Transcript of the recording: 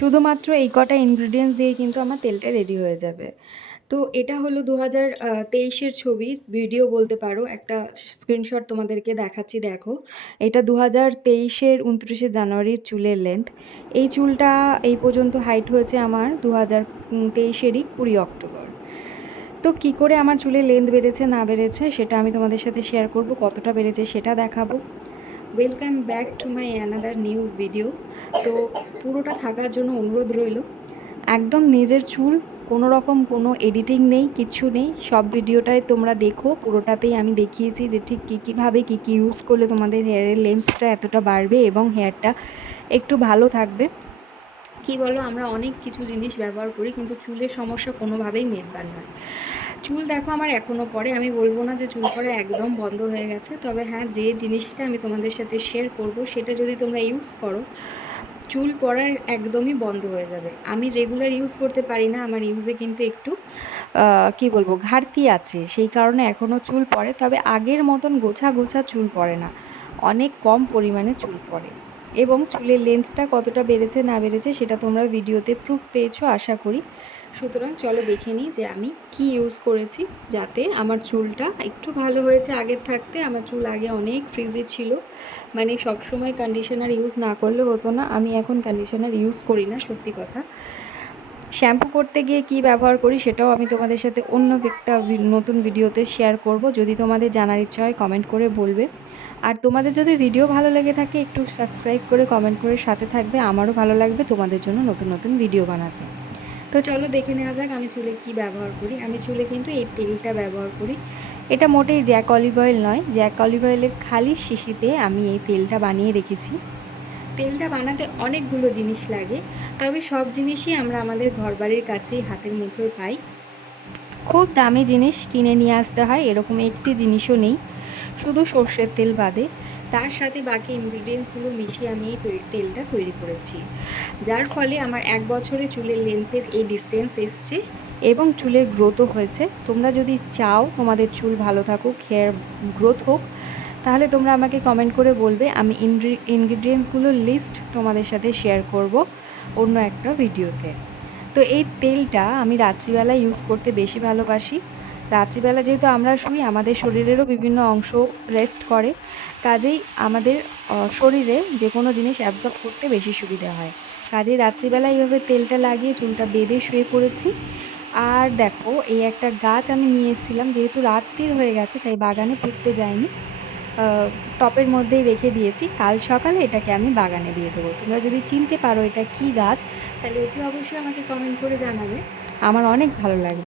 শুধুমাত্র এই কটা ইনগ্রিডিয়েন্টস দিয়ে কিন্তু আমার তেলটা রেডি হয়ে যাবে। তো এটা হলো দু হাজার তেইশের ছবি ভিডিও বলতে পারো। একটা স্ক্রিনশট তোমাদেরকে দেখাচ্ছি, দেখো। এটা দু হাজার তেইশের উনত্রিশে জানুয়ারির চুলের লেন্থ এই চুলটা এই পর্যন্ত হাইট হয়েছে আমার দু হাজার তেইশেরই কুড়ি অক্টোবর। তো কি করে আমার চুলের লেন্থ বেড়েছে, না বেড়েছে, সেটা আমি তোমাদের সাথে শেয়ার করব, কতটা বেড়েছে সেটা দেখাবো। Welcome back to my another new video তো পুরোটা থাকার জন্য অনুরোধ রইল। একদম নিজের চুল, কোনো রকম কোনো এডিটিং নেই, কিচ্ছু নেই। সব ভিডিওটাই তোমরা দেখো। পুরোটাতেই আমি দেখিয়েছি যে ঠিক কী কীভাবে কী কী ইউজ করলে তোমাদের হেয়ারের লেন্থটা এতটা বাড়বে এবং হেয়ারটা একটু ভালো থাকবে। কি বলো, আমরা অনেক কিছু জিনিস ব্যবহার করি, কিন্তু চুলের সমস্যা কোনোভাবেই মেটবার নয়। চুল দেখো আমার এখনও পরে, আমি বলব না যে চুল পরে একদম বন্ধ হয়ে গেছে, তবে হ্যাঁ যে জিনিসটা আমি তোমাদের সাথে শেয়ার করব, সেটা যদি তোমরা ইউজ করো, চুল পড়ার একদমই বন্ধ হয়ে যাবে। আমি রেগুলার ইউজ করতে পারি না, আমার ইউজে কিন্তু একটু কি বলব, ঘাটতি আছে, সেই কারণে এখনও চুল পড়ে তবে আগের মতন গোছা গোছা চুল পড়ে না, অনেক কম পরিমাণে চুল পড়ে এবং চুলের লেন্থটা কতটা বেড়েছে না বেড়েছে, সেটা তোমরা ভিডিওতে প্রুফ পেয়েছ, আশা করি। সুতরাং চলো দেখে নিই যে আমি কি ইউজ করেছি যাতে আমার চুলটা একটু ভালো হয়েছে আগের থাকতে। আমার চুল আগে অনেক ফ্রিজি ছিল। মানে সবসময় কন্ডিশনার ইউজ না করলে হতো না। আমি এখন কন্ডিশনার ইউজ করি না, সত্যি কথা। শ্যাম্পু করতে গিয়ে কি ব্যবহার করি সেটাও আমি তোমাদের সাথে অন্য একটা নতুন ভিডিওতে শেয়ার করব। যদি তোমাদের জানার ইচ্ছা হয় কমেন্ট করে বলবে। আর তোমাদের যদি ভিডিও ভালো লেগে থাকে, একটু সাবস্ক্রাইব করে কমেন্ট করে সাথে থাকবে। আমারও ভালো লাগবে তোমাদের জন্য নতুন নতুন ভিডিও বানাতে। তো চলো দেখে নেওয়া যাক আমি চুলে কি ব্যবহার করি। আমি চুলে কিন্তু এই তেলটা ব্যবহার করি। এটা মোটেই জ্যাক অলিভ অয়েল নয়, জ্যাক অলিভ অয়েলের খালি শিশিতে আমি এই তেলটা বানিয়ে রেখেছি। তেলটা বানাতে অনেকগুলো জিনিস লাগে, তবে সব জিনিসই আমরা আমাদের ঘরবাড়ির কাছেই হাতের মুঠোয় পাই। খুব দামি জিনিস কিনে নিয়ে আসতে হয়, এরকম একটি জিনিসও নেই। শুধু সর্ষের তেল বাদে। তার সাথে বাকি ইনগ্রিডিয়েন্টসগুলো মিশিয়ে আমি এই তেলটা তৈরি করেছি। যার ফলে আমার এক বছরে চুলের লেন্থের এই ডিস্টেন্স এসছে এবং চুলের গ্রোথও হয়েছে। তোমরা যদি চাও তোমাদের চুল ভালো থাকুক হেয়ার গ্রোথ হোক, তাহলে তোমরা আমাকে কমেন্ট করে বলবে। আমি ইনগ্রিডিয়েন্টসগুলোর লিস্ট তোমাদের সাথে শেয়ার করব অন্য একটা ভিডিওতে তো। এই তেলটা আমি রাত্রিবেলা ইউজ করতে বেশি ভালোবাসি। রাত্রিবেলা যেহেতু আমরা শুই, আমাদের শরীরেরও বিভিন্ন অংশ রেস্ট করে, কাজেই আমাদের শরীরে যে কোনো জিনিস অ্যাবজর্ব করতে বেশি সুবিধা হয়। কাজেই রাত্রিবেলা এইভাবে তেলটা লাগিয়ে চুলটা বেঁধে শুয়ে পড়েছি। আর দেখো, এই একটা গাছ আমি নিয়ে এসেছিলাম, যেহেতু রাত্রির হয়ে গেছে, তাই বাগানে পুঁততে যাইনি। টপের মধ্যেই রেখে দিয়েছি। কাল সকালে এটাকে আমি বাগানে দিয়ে দেবো। তোমরা যদি চিনতে পারো এটা কি গাছ, তাহলে অতি অবশ্যই আমাকে কমেন্ট করে জানাবে। আমার অনেক ভালো লাগবে।